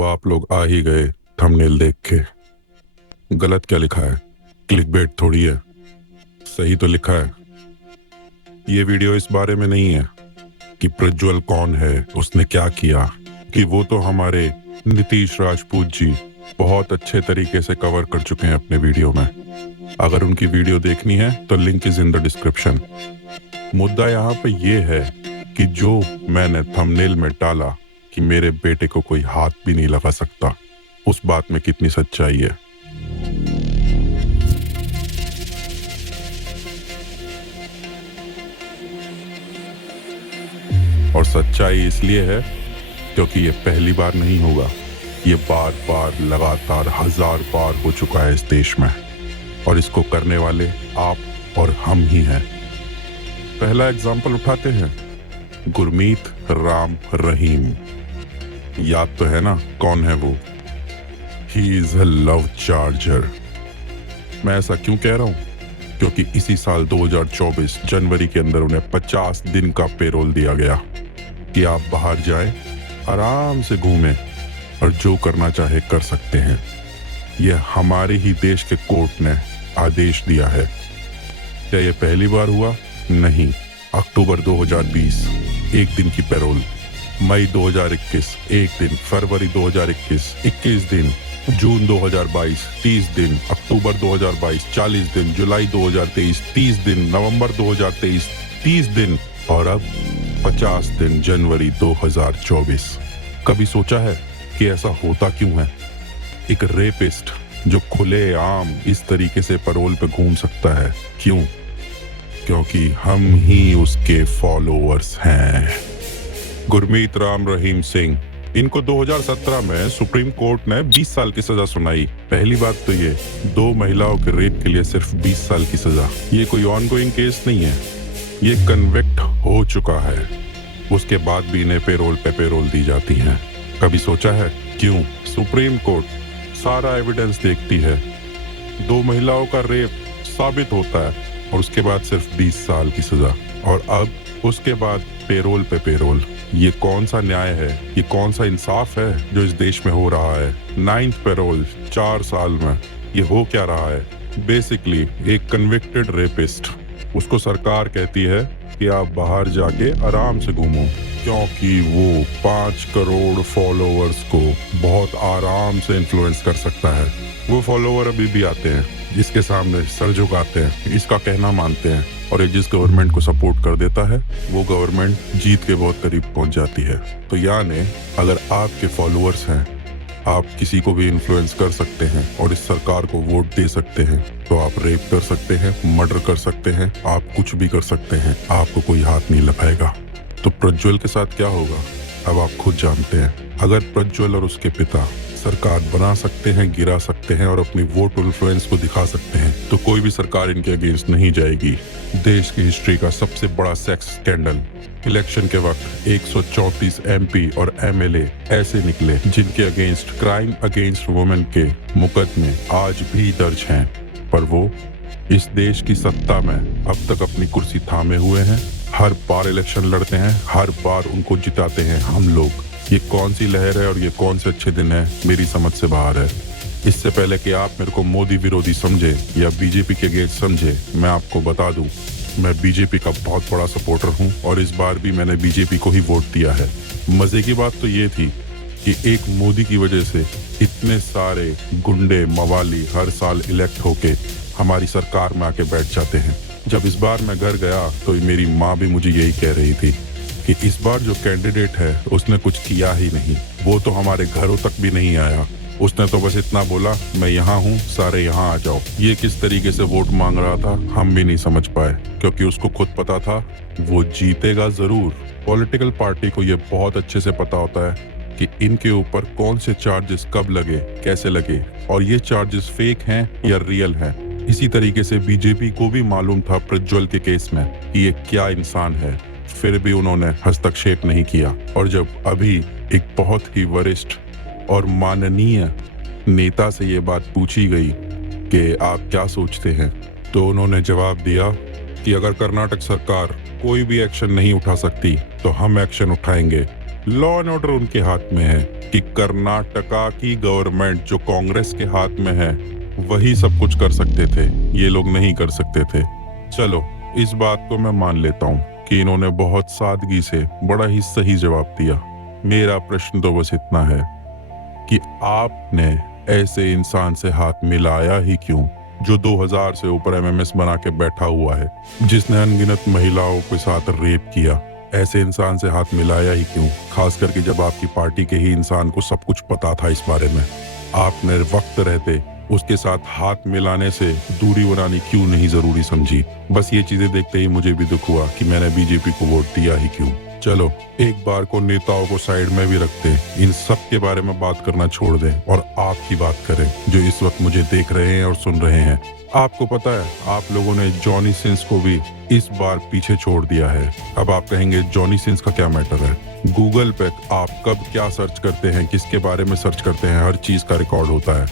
तो आप लोग आ ही गए थंबनेल देख के। गलत क्या लिखा है? क्लिकबेट थोड़ी है, सही तो लिखा है। ये वीडियो इस बारे में नहीं है कि प्रज्वल कौन है, उसने क्या किया, कि वो तो हमारे नीतीश राजपूत जी बहुत अच्छे तरीके से कवर कर चुके हैं अपने वीडियो में। अगर उनकी वीडियो देखनी है तो link is in the description. मुद्दा यहाँ पे ये है कि जो मैंने थंबनेल में डाला कि मेरे बेटे को कोई हाथ भी नहीं लगा सकता, उस बात में कितनी सच्चाई है। और सच्चाई इसलिए है क्योंकि ये पहली बार नहीं होगा, ये बार बार लगातार 1000 बार हो चुका है इस देश में, और इसको करने वाले आप और हम ही हैं। पहला एग्जाम्पल उठाते हैं, गुरमीत राम रहीम। याद तो है ना कौन है वो? He is a love charger. मैं ऐसा क्यों कह रहा हूं? क्योंकि इसी साल 2024 जनवरी के अंदर उन्हें 50 दिन का पेरोल दिया गया कि आप बाहर जाएं, आराम से घूमें और जो करना चाहे कर सकते हैं। यह हमारे ही देश के कोर्ट ने आदेश दिया है। क्या यह पहली बार हुआ? नहीं। अक्टूबर 2020 एक दिन की पेरोल, मई 2021 एक दिन, फरवरी 2021 21 दिन, जून 2022 30 दिन, अक्टूबर 2022 40 दिन, जुलाई 2023 30 दिन, नवंबर 2023 30 दिन और अब 50 दिन जनवरी 2024। कभी सोचा है कि ऐसा होता क्यों है? एक रेपिस्ट जो खुले आम इस तरीके से पैरोल पे घूम सकता है, क्यों? क्योंकि हम ही उसके फॉलोअर्स हैं। गुरमीत राम रहीम सिंह, इनको 2017 में सुप्रीम कोर्ट ने 20 साल की सजा सुनाई। पहली बात तो ये, 2 महिलाओं के रेप के लिए सिर्फ 20 साल की सजा। ये कोई ऑनगोइंग केस नहीं है, ये कन्विक्ट हो चुका है। उसके बाद भी इन्हें पेरोल पे पेरोल दी जाती है। कभी सोचा है क्यों? सुप्रीम कोर्ट सारा एविडेंस देखती है, 2 महिलाओं का रेप साबित होता है और उसके बाद सिर्फ 20 साल की सजा, और अब उसके बाद पेरोल पे पेरोल। ये कौन सा न्याय है? ये कौन सा इंसाफ है जो इस देश में हो रहा है? 9th पेरोल 4 साल में, ये हो क्या रहा है? बेसिकली एक कन्विक्टेड रेपिस्ट, उसको सरकार कहती है कि आप बाहर जाके आराम से घूमो, क्योंकि वो 5 करोड़ फॉलोअर्स को बहुत आराम से इन्फ्लुएंस कर सकता है। वो फॉलोअर अभी भी आते हैं, जिसके सामने सर झुकाते हैं, इसका कहना मानते हैं, और जिस गवर्नमेंट को सपोर्ट कर देता है वो गवर्नमेंट जीत के बहुत करीब पहुंच जाती है। तो यानी अगर आपके फॉलोअर्स हैं, आप किसी को भी इन्फ्लुएंस कर सकते हैं और इस सरकार को वोट दे सकते हैं, तो आप रेप कर सकते हैं, मर्डर कर सकते हैं, आप कुछ भी कर सकते हैं, आपको कोई हाथ नहीं लगाएगा। तो प्रज्वल के साथ क्या होगा अब आप खुद जानते हैं। अगर प्रज्वल और उसके पिता सरकार बना सकते हैं, गिरा सकते हैं और अपनी वोट इन्फ्लुएंस को दिखा सकते हैं, तो कोई भी सरकार इनके अगेंस्ट नहीं जाएगी। देश की हिस्ट्री का सबसे बड़ा सेक्स स्कैंडल, इलेक्शन के वक्त 134 MP और MLA ऐसे निकले जिनके अगेंस्ट क्राइम अगेंस्ट वुमेन के मुकदमे आज भी दर्ज हैं, पर वो इस देश की सत्ता में अब तक अपनी कुर्सी थामे हुए हैं। हर बार इलेक्शन लड़ते हैं, हर बार उनको जिताते हैं हम लोग। ये कौन सी लहर है और ये कौन से अच्छे दिन है, मेरी समझ से बाहर है। इससे पहले कि आप मेरे को मोदी विरोधी समझे या बीजेपी के अगेंस्ट समझे, मैं आपको बता दूं, मैं बीजेपी का बहुत बड़ा सपोर्टर हूं और इस बार भी मैंने बीजेपी को ही वोट दिया है। मजे की बात तो ये थी कि एक मोदी की वजह से इतने सारे गुंडे मवाली हर साल इलेक्ट होके हमारी सरकार में आके बैठ जाते हैं। जब इस बार मैं घर गया तो मेरी माँ भी मुझे यही कह रही थी कि इस बार जो कैंडिडेट है उसने कुछ किया ही नहीं, वो तो हमारे घरों तक भी नहीं आया, उसने तो बस इतना बोला मैं यहाँ हूँ, सारे यहाँ आ जाओ। ये किस तरीके से वोट मांग रहा था हम भी नहीं समझ पाए, क्योंकि उसको खुद पता था वो जीतेगा जरूर। पॉलिटिकल पार्टी को ये बहुत अच्छे से पता होता है कि इनके ऊपर कौन से चार्जेस कब लगे, कैसे लगे, और ये चार्जेस फेक हैं या रियल हैं। इसी तरीके से बीजेपी को भी मालूम था प्रज्वल के केस में कि ये क्या इंसान है, फिर भी उन्होंने हस्तक्षेप नहीं किया। और जब अभी एक बहुत ही वरिष्ठ और माननीय नेता से ये बात पूछी गई कि आप क्या सोचते हैं, तो उन्होंने जवाब दिया कि अगर कर्नाटक सरकार कोई भी एक्शन नहीं उठा सकती तो हम एक्शन उठाएंगे, लॉ एंड ऑर्डर उनके हाथ में है कि कर्नाटका की गवर्नमेंट जो कांग्रेस के हाथ में है वही सब कुछ कर सकते थे, ये लोग नहीं कर सकते थे। चलो इस बात को मैं मान लेता हूँ कि इन्होंने बहुत सादगी से बड़ा ही सही जवाब दिया। मेरा प्रश्न तो बस इतना है कि आपने ऐसे इंसान से हाथ मिलाया ही क्यों जो 2000 से ऊपर एमएमएस बना के बैठा हुआ है, जिसने अनगिनत महिलाओं के साथ रेप किया। ऐसे इंसान से हाथ मिलाया ही क्यों, खास करके जब आपकी पार्टी के ही इंसान को सब कुछ पता था इस बारे में। आपने वक्त रहते उसके साथ हाथ मिलाने से दूरी बनानी क्यों नहीं जरूरी समझी। बस ये चीजें देखते ही मुझे भी दुख हुआ कि मैंने बीजेपी को वोट दिया ही क्यों। चलो एक बार को नेताओं को साइड में भी रखते, इन सब के बारे में बात करना छोड़ दें और आपकी बात करें जो इस वक्त मुझे देख रहे हैं और सुन रहे हैं। आपको पता है आप लोगों ने जॉनी सिंस को भी इस बार पीछे छोड़ दिया है। अब आप कहेंगे जॉनी सिंस का क्या मैटर है। गूगल पे आप कब क्या सर्च करते हैं, किसके बारे में सर्च करते हैं, हर चीज का रिकॉर्ड होता है।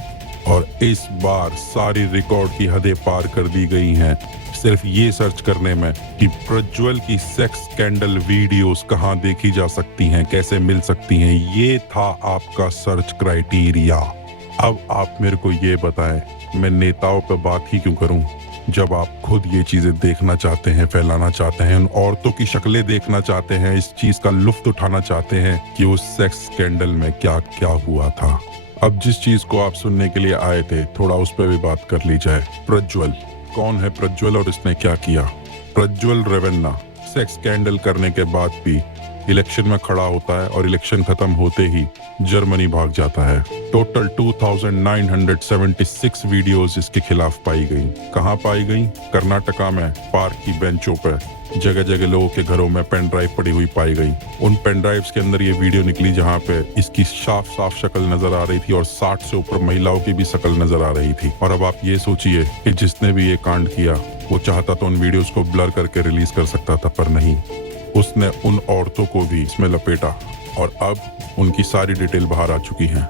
और इस बार सारी रिकॉर्ड की हदें पार कर दी गई हैं सिर्फ ये सर्च करने में कि प्रज्वल की सेक्स स्कैंडल वीडियोस कहां देखी जा सकती हैं, कैसे मिल सकती हैं। ये था आपका सर्च क्राइटेरिया। अब आप मेरे को ये बताएं मैं नेताओं पे बात ही क्यों करूं जब आप खुद ये चीजें देखना चाहते हैं, फैलाना चाहते हैं, उन औरतों की शक्लें देखना चाहते हैं, इस चीज का लुत्फ उठाना चाहते हैं कि उस सेक्स स्कैंडल में क्या क्या हुआ था। अब जिस चीज को आप सुनने के लिए आए थे थोड़ा उस पर भी बात कर ली जाए। प्रज्वल कौन है प्रज्वल और इसने क्या किया। प्रज्वल रेवन्ना सेक्स स्कैंडल करने के बाद भी इलेक्शन में खड़ा होता है और इलेक्शन खत्म होते ही जर्मनी भाग जाता है। टोटल 2976 वीडियोस इसके खिलाफ पाई गई। कहां पाई गई? कर्नाटका में पार्क की बेंचों पर जगह जगह लोगों के घरों में पेन ड्राइव पड़ी हुई पाई गई। उन पेन ड्राइव्स के अंदर ये वीडियो निकली जहां पे इसकी साफ साफ शक्ल नजर आ रही थी और 60 से ऊपर महिलाओं की भी शक्ल नजर आ रही थी। और अब आप ये सोचिए कि जिसने भी ये कांड किया वो चाहता तो उन वीडियोस को ब्लर करके रिलीज कर सकता था, पर नहीं, उसने उन औरतों को भी इसमें लपेटा और अब उनकी सारी डिटेल बाहर आ चुकी हैं।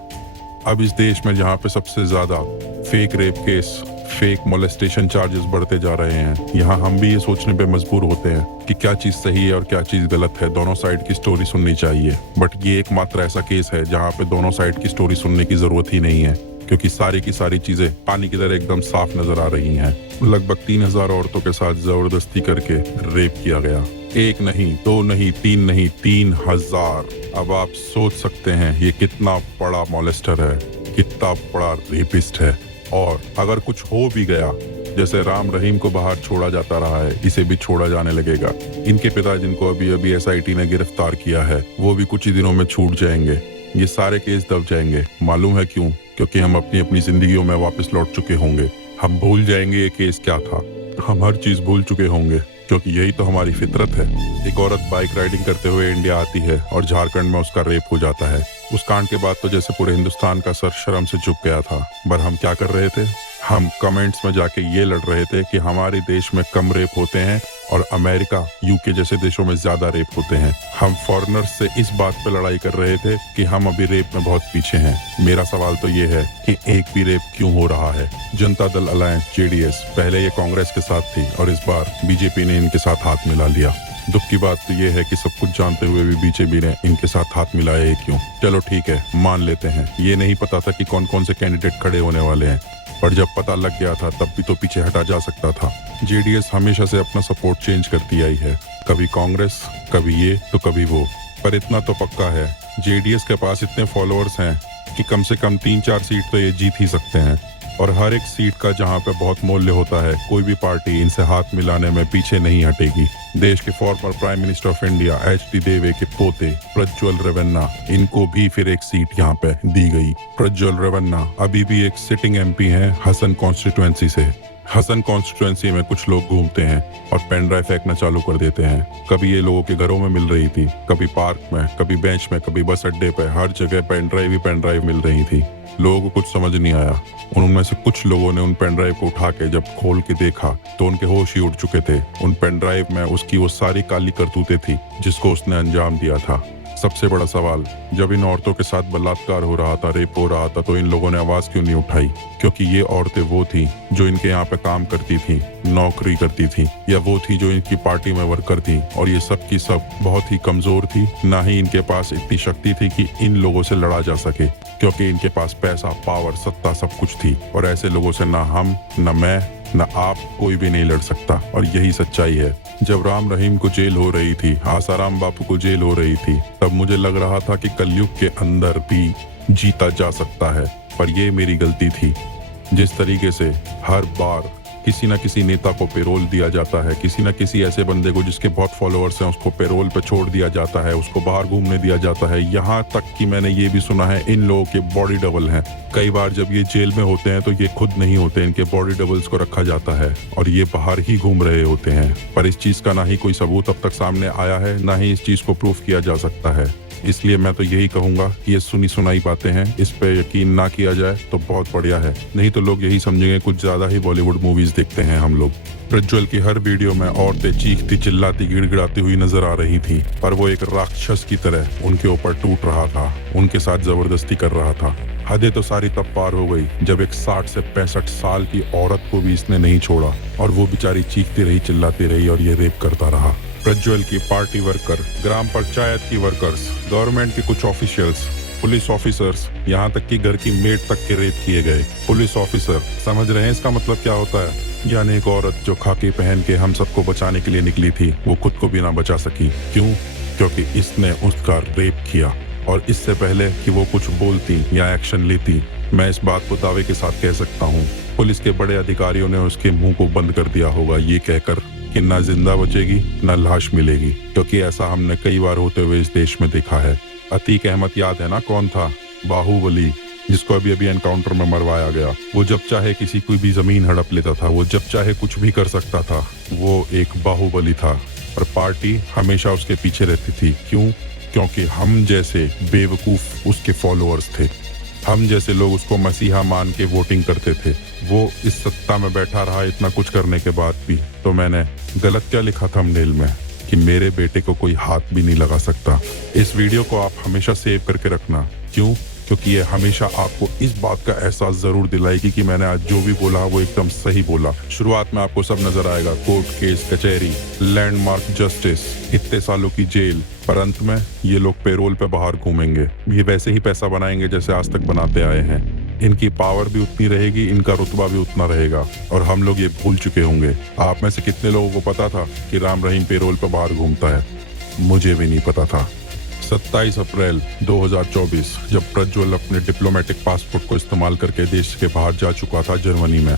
अब इस देश में जहाँ पे सबसे ज्यादा fake rape case, fake molestation charges बढ़ते जा रहे हैं, यहाँ हम भी ये सोचने पे मजबूर होते हैं कि क्या चीज सही है और क्या चीज गलत है। दोनों साइड की स्टोरी सुननी चाहिए, बट ये एकमात्र ऐसा केस है जहाँ पे दोनों साइड की स्टोरी सुनने की जरूरत ही नहीं है, क्योंकि सारी की सारी चीजें पानी की तरह एकदम साफ नजर आ रही हैं। लगभग 3000 औरतों के साथ जबरदस्ती करके रेप किया गया। एक नहीं, दो नहीं, तीन नहीं, 3000। अब आप सोच सकते हैं ये कितना बड़ा मॉलेस्टर है, कितना बड़ा रेपिस्ट है। और अगर कुछ हो भी गया, जैसे राम रहीम को बाहर छोड़ा जाता रहा है, इसे भी छोड़ा जाने लगेगा। इनके पिता जिनको अभी अभी एसआईटी ने गिरफ्तार किया है वो भी कुछ ही दिनों में छूट जाएंगे। ये सारे केस दब जाएंगे। मालूम है क्यों? क्योंकि हम अपनी अपनी जिंदगियों में वापस लौट चुके होंगे। हम भूल जाएंगे ये केस क्या था, हम हर चीज भूल चुके होंगे, क्योंकि यही तो हमारी फितरत है। एक औरत बाइक राइडिंग करते हुए इंडिया आती है और झारखंड में उसका रेप हो जाता है। उस कांड के बाद तो जैसे पूरे हिंदुस्तान का सर शर्म से झुक गया था। पर हम क्या कर रहे थे? हम कमेंट्स में जाके ये लड़ रहे थे कि हमारे देश में कम रेप होते हैं और अमेरिका, यूके जैसे देशों में ज्यादा रेप होते हैं। हम फॉरेनर्स से इस बात पे लड़ाई कर रहे थे कि हम अभी रेप में बहुत पीछे हैं। मेरा सवाल तो ये है कि एक भी रेप क्यों हो रहा है? जनता दल अलायंस जेडीएस पहले ये कांग्रेस के साथ थी और इस बार बीजेपी ने इनके साथ हाथ मिला लिया। दुख की बात तो ये है कि सब कुछ जानते हुए भी बीजेपी ने इनके साथ हाथ मिलाया है क्यों? चलो ठीक है, मान लेते हैं ये नहीं पता था कि कौन कौन से कैंडिडेट खड़े होने वाले हैं, पर जब पता लग गया था तब भी तो पीछे हटा जा सकता था। जेडीएस हमेशा से अपना सपोर्ट चेंज करती आई है, कभी कांग्रेस, कभी ये तो कभी वो। पर इतना तो पक्का है जेडीएस के पास इतने फॉलोअर्स हैं कि कम से कम 3-4 सीट तो ये जीत ही सकते हैं। और हर एक सीट का जहां पे बहुत मूल्य होता है, कोई भी पार्टी इनसे हाथ मिलाने में पीछे नहीं हटेगी। देश के former prime minister of India HD देवे के पोते प्रज्वल रेवन्ना, इनको भी फिर एक सीट यहाँ पे दी गई। प्रज्वल रेवन्ना अभी भी एक सिटिंग एमपी हैं हसन कॉन्स्टिट्यूएंसी से। हसन कॉन्स्टिट्यूएंसी में कुछ लोग घूमते हैं और पेन ड्राइव फेंकना चालू कर देते हैं। कभी ये लोगों के घरों में मिल रही थी, कभी पार्क में, कभी बेंच में, कभी बस अड्डे पे, हर जगह पेन ड्राइव ही पेन ड्राइव मिल रही थी। लोगों को कुछ समझ नहीं आया। उनमें से कुछ लोगों ने उन पेन ड्राइव को उठा के जब खोल के देखा तो उनके होश ही उड़ चुके थे। उन पेन ड्राइव में उसकी वो सारी काली करतूतें थी जिसको उसने अंजाम दिया था। सबसे बड़ा सवाल, जब इन औरतों के साथ बलात्कार हो रहा था, रेप हो रहा था, तो इन लोगों ने आवाज क्यों नहीं उठाई? क्योंकि ये औरतें वो थी जो इनके यहाँ पे काम करती थी, नौकरी करती थी, या वो थी जो इनकी पार्टी में वर्कर थी, और ये सब की सब बहुत ही कमजोर थी। ना ही इनके पास इतनी शक्ति थी कि इन लोगों से लड़ा जा सके, क्योंकि इनके पास पैसा, पावर, सत्ता सब कुछ थी, और ऐसे लोगों से ना हम, ना मैं, ना आप, कोई भी नहीं लड़ सकता। और यही सच्चाई है। जब राम रहीम को जेल हो रही थी, आसाराम बापू को जेल हो रही थी, तब मुझे लग रहा था कि कलयुग के अंदर भी जीता जा सकता है, पर ये मेरी गलती थी। जिस तरीके से हर बार किसी न किसी नेता को पेरोल दिया जाता है, किसी न किसी ऐसे बंदे को जिसके बहुत फॉलोअर्स हैं उसको पेरोल पे छोड़ दिया जाता है, उसको बाहर घूमने दिया जाता है। यहाँ तक कि मैंने ये भी सुना है इन लोगों के बॉडी डबल हैं। कई बार जब ये जेल में होते हैं तो ये खुद नहीं होते, इनके बॉडी डबल्स को रखा जाता है और ये बाहर ही घूम रहे होते हैं। पर इस चीज का ना ही कोई सबूत अब तक सामने आया है, ना ही इस चीज को प्रूफ किया जा सकता है। इसलिए मैं तो यही कहूंगा कि ये सुनी सुनाई बातें हैं, इस पे यकीन ना किया जाए तो बहुत बढ़िया है। नहीं तो लोग यही समझेंगे कुछ ज्यादा ही बॉलीवुड मूवीज देखते हैं हम लोग। प्रज्वल की हर वीडियो में औरतें चीखती, चिल्लाती, गिड़गिड़ाती हुई नजर आ रही थी, पर वो एक राक्षस की तरह उनके ऊपर टूट रहा था, उनके साथ जबरदस्ती कर रहा था। हदें तो सारी तब पार हो गई जब एक 60 से 65 साल की औरत को भी इसने नहीं छोड़ा, और वो बेचारी चीखती रही, चिल्लाती रही, और ये रेप करता रहा। प्रज्वल की पार्टी वर्कर, ग्राम पंचायत की वर्कर्स, गवर्नमेंट के कुछ ऑफिशियल्स, पुलिस ऑफिसर्स, यहाँ तक कि घर की मेड तक के रेप किए गए। पुलिस ऑफिसर, समझ रहे हैं इसका मतलब क्या होता है? यानी एक औरत जो खाकी पहन के हम सबको बचाने के लिए निकली थी, वो खुद को भी ना बचा सकी। क्यों? क्योंकि इसने उसका रेप किया। और इससे पहले कि वो कुछ बोलती या एक्शन लेती, मैं इस बात को दावे के साथ कह सकता हूँ, पुलिस के बड़े अधिकारियों ने उसके मुंह को बंद कर दिया होगा, ये कहकर कि ना जिंदा बचेगी ना लाश मिलेगी। क्योंकि ऐसा हमने कई बार होते हुए इस देश में देखा है। अतीक अहमद याद है ना, कौन था? बाहुबली, जिसको अभी अभी एनकाउंटर में मरवाया गया। वो जब चाहे किसी कोई भी जमीन हड़प लेता था, वो जब चाहे कुछ भी कर सकता था। वो एक बाहुबली था, और पार्टी हमेशा उसके पीछे रहती थी। क्यों? क्योंकि हम जैसे बेवकूफ उसके फॉलोअर्स थे, हम जैसे लोग उसको मसीहा मान के वोटिंग करते थे। वो इस सत्ता में बैठा रहा इतना कुछ करने के बाद भी। तो मैंने गलत क्या लिखा थंबनेल में कि मेरे बेटे को कोई हाथ भी नहीं लगा सकता। इस वीडियो को आप हमेशा सेव करके रखना। क्यों? क्योंकि ये हमेशा आपको इस बात का एहसास जरूर दिलाएगी कि मैंने आज जो भी बोला वो एकदम सही बोला। शुरुआत में आपको सब नजर आएगा, कोर्ट केस, कचहरी, लैंडमार्क जस्टिस, इतने सालों की जेल, पर अंत में ये लोग पेरोल पे बाहर घूमेंगे। ये वैसे ही पैसा बनाएंगे जैसे आज तक बनाते आए हैं। इनकी पावर भी उतनी रहेगी, इनका रुतबा भी उतना रहेगा, और हम लोग ये भूल चुके होंगे। आप में से कितने लोगों को पता था कि राम रहीम पेरोल पे बाहर घूमता है? मुझे भी नहीं पता था। 27 अप्रैल 2024 जब प्रज्वल अपने डिप्लोमेटिक पासपोर्ट को इस्तेमाल करके देश के बाहर जा चुका था जर्मनी में,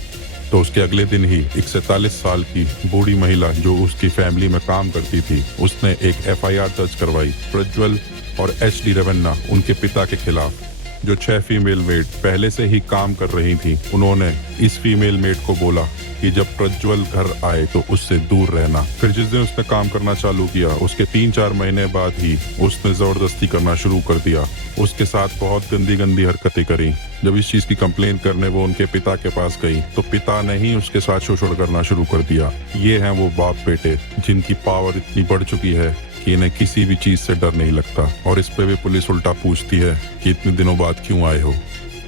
तो उसके अगले दिन ही एक 47 साल की बूढ़ी महिला जो उसकी फैमिली में काम करती थी, उसने एक FIR दर्ज करवाई प्रज्वल और HD रवन्ना, उनके पिता के खिलाफ। जो 6 फीमेल मेड पहले से ही काम कर रही थी, उन्होंने इस फीमेल मेड को बोला कि जब प्रज्वल घर आए तो उससे दूर रहना। फिर जिस दिन उसने काम करना चालू किया, उसके 3-4 महीने बाद ही उसने जबरदस्ती करना शुरू कर दिया। उसके साथ बहुत गंदी गंदी हरकतें करी। जब इस चीज की कंप्लेन करने वो उनके पिता के पास गई, तो पिता ने ही उसके साथ शोषण करना शुरू कर दिया। ये हैं वो बाप बेटे जिनकी पावर इतनी बढ़ चुकी है कि इन्हें किसी भी चीज से डर नहीं लगता। और इस पे भी पुलिस उल्टा पूछती है कि इतने दिनों बाद क्यों आए हो?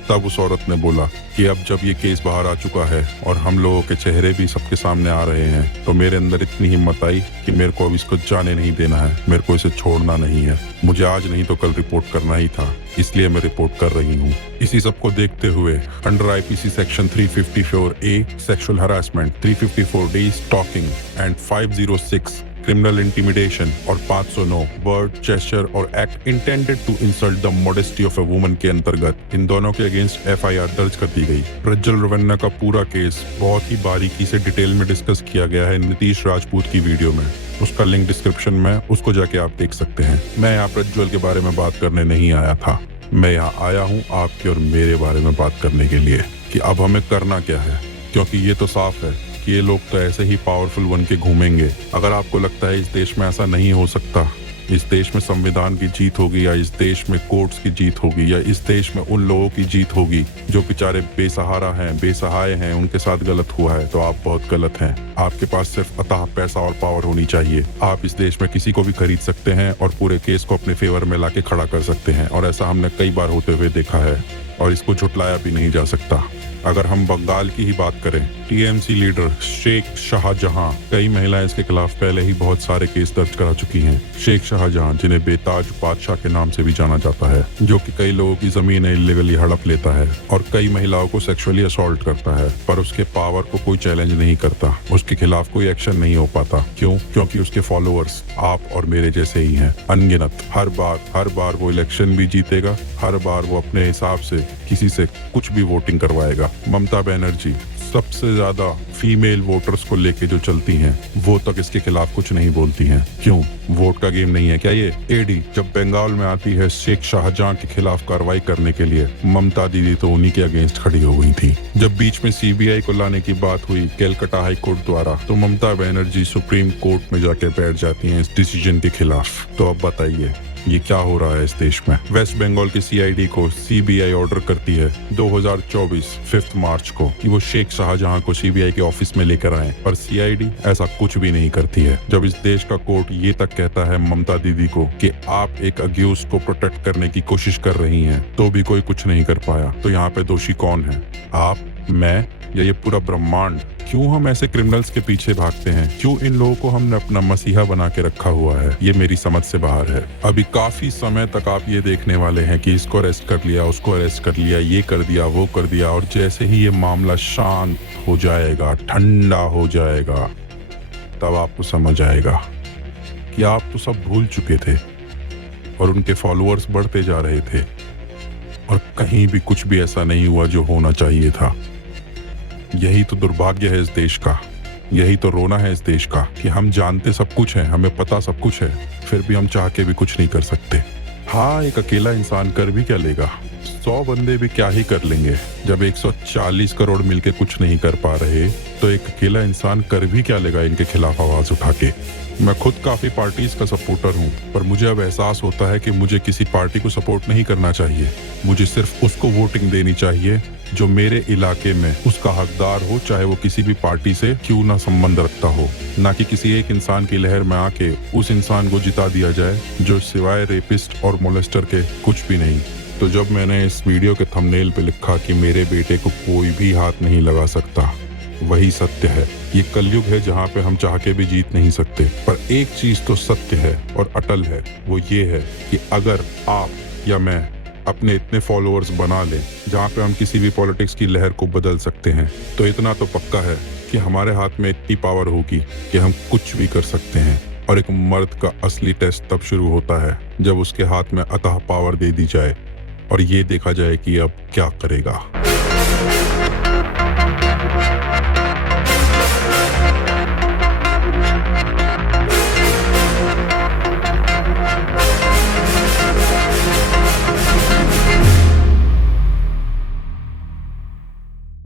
तब उस औरत ने बोला कि अब जब ये केस बाहर आ चुका है और हम लोगों के चेहरे भी सबके सामने आ रहे हैं, तो मेरे अंदर इतनी हिम्मत आई कि मेरे को अब इसको जाने नहीं देना है, मेरे को इसे छोड़ना नहीं है। मुझे आज नहीं तो कल रिपोर्ट करना ही था, इसलिए मैं रिपोर्ट कर रही हूँ। इसी सबको देखते हुए under IPC section 354A sexual harassment, 354D stalking and 506 criminal intimidation और 509 वर्ड, जेस्चर और act intended to insult the modesty of a woman के अंतर्गत इन दोनों के अगेंस्ट FIR दर्ज कर दी गई। प्रज्वल रवन्ना का पूरा केस बहुत ही बारीकी से डिटेल में डिस्कस किया गया है नीतीश राजपूत की वीडियो में। उसका लिंक डिस्क्रिप्शन में, उसको जाके आप देख सकते हैं। मैं यहाँ प्रज्वल के बारे में बात करने नहीं आया था, मैं यहाँ आया हूँ आपके और मेरे बारे में बात करने के लिए कि अब हमें करना क्या है। क्योंकि ये तो साफ है कि ये लोग तो ऐसे ही पावरफुल बन के घूमेंगे। अगर आपको लगता है इस देश में ऐसा नहीं हो सकता, इस देश में संविधान की जीत होगी या इस देश में कोर्ट्स की जीत होगी या इस देश में उन लोगों की जीत होगी जो बेचारे बेसहारा हैं, बेसहाय हैं, उनके साथ गलत हुआ है, तो आप बहुत गलत हैं। आपके पास सिर्फ अथाह पैसा और पावर होनी चाहिए। आप इस देश में किसी को भी खरीद सकते हैं और पूरे केस को अपने फेवर में लाके खड़ा कर सकते हैं, और ऐसा हमने कई बार होते हुए देखा है और इसको झुटलाया भी नहीं जा सकता। अगर हम बंगाल की ही बात करें, टीएमसी लीडर शेख शाहजहां, कई महिलाएं इसके खिलाफ पहले ही बहुत सारे केस दर्ज करा चुकी हैं। शेख शाहजहां, जिन्हें बेताज बादशाह के नाम से भी जाना जाता है, जो कि कई लोगों की जमीन इलीगली हड़प लेता है और कई महिलाओं को सेक्सुअली असॉल्ट करता है, पर उसके पावर को कोई चैलेंज नहीं करता, उसके खिलाफ कोई एक्शन नहीं हो पाता। क्यों? क्योंकि उसके फॉलोअर्स आप और मेरे जैसे ही हैं, अनगिनत। हर बार वो इलेक्शन भी जीतेगा, हर बार वो अपने हिसाब से किसी से कुछ भी वोटिंग करवाएगा। ममता बनर्जी सबसे ज्यादा फीमेल वोटर्स को लेके जो चलती हैं, वो तक इसके खिलाफ कुछ नहीं बोलती हैं। क्यों? वोट का गेम नहीं है क्या ये? एडी जब बंगाल में आती है शेख शाहजहां के खिलाफ कार्रवाई करने के लिए, ममता दीदी तो उन्हीं के अगेंस्ट खड़ी हो गई थी। जब बीच में सीबीआई को लाने की बात हुई कलकत्ता हाई कोर्ट द्वारा, तो ममता बनर्जी सुप्रीम कोर्ट में जाके बैठ जाती हैं इस डिसीजन के खिलाफ। तो अब बताइए ये क्या हो रहा है इस देश में? वेस्ट बंगाल की सीआईडी को सीबीआई ऑर्डर करती है 2024 5 मार्च को कि वो शेख शाहजहां को सीबीआई के ऑफिस में लेकर आए, पर सीआईडी ऐसा कुछ भी नहीं करती है। जब इस देश का कोर्ट ये तक कहता है ममता दीदी को कि आप एक अक्यूज को प्रोटेक्ट करने की कोशिश कर रही हैं, तो भी कोई कुछ नहीं कर पाया। तो यहाँ पे दोषी कौन है? आप, मैं या ये पूरा ब्रह्मांड? क्यों हम ऐसे क्रिमिनल्स के पीछे भागते हैं? क्यों इन लोगों को हमने अपना मसीहा बना के रखा हुआ है? ये मेरी समझ से बाहर है। अभी काफी समय तक आप ये देखने वाले हैं कि इसको अरेस्ट कर लिया, उसको अरेस्ट कर लिया, ये कर दिया, वो कर दिया, और जैसे ही ये मामला शांत हो जाएगा, ठंडा हो जाएगा, तब आपको समझ आएगा कि आप तो सब भूल चुके थे और उनके फॉलोअर्स बढ़ते जा रहे थे और कहीं भी कुछ भी ऐसा नहीं हुआ जो होना चाहिए था। यही तो दुर्भाग्य है इस देश का, यही तो रोना है इस देश का कि हम जानते सब कुछ है, हमें पता सब कुछ है, फिर भी हम चाह के भी कुछ नहीं कर सकते। हाँ, एक अकेला इंसान कर भी क्या लेगा? 100 बंदे भी क्या ही कर लेंगे? जब 140 करोड़ मिलके कुछ नहीं कर पा रहे, तो एक अकेला इंसान कर भी क्या लेगा इनके खिलाफ आवाज उठा के? मैं खुद काफी पार्टीज का सपोर्टर हूँ, पर मुझे अब एहसास होता है कि मुझे किसी पार्टी को सपोर्ट नहीं करना चाहिए। मुझे सिर्फ उसको वोटिंग देनी चाहिए जो मेरे इलाके में उसका हकदार हो, चाहे वो किसी भी पार्टी से क्यों ना संबंध रखता हो। ना कि किसी एक इंसान की लहर में आके उस इंसान को जिता दिया जाए जो सिवाय रेपिस्ट और मोलेस्टर के कुछ भी नहीं। तो जब मैंने इस वीडियो के थंबनेल पे लिखा कि मेरे बेटे को कोई भी हाथ नहीं लगा सकता, वही सत्य है। ये कलयुग है जहाँ पे हम चाह के भी जीत नहीं सकते, पर एक चीज तो सत्य है और अटल है, वो ये है कि अगर आप या मैं अपने इतने फॉलोअर्स बना लें जहाँ पे हम किसी भी पॉलिटिक्स की लहर को बदल सकते हैं, तो इतना तो पक्का है कि हमारे हाथ में इतनी पावर होगी कि हम कुछ भी कर सकते हैं। और एक मर्द का असली टेस्ट तब शुरू होता है जब उसके हाथ में अथाह पावर दे दी जाए और ये देखा जाए कि अब क्या करेगा।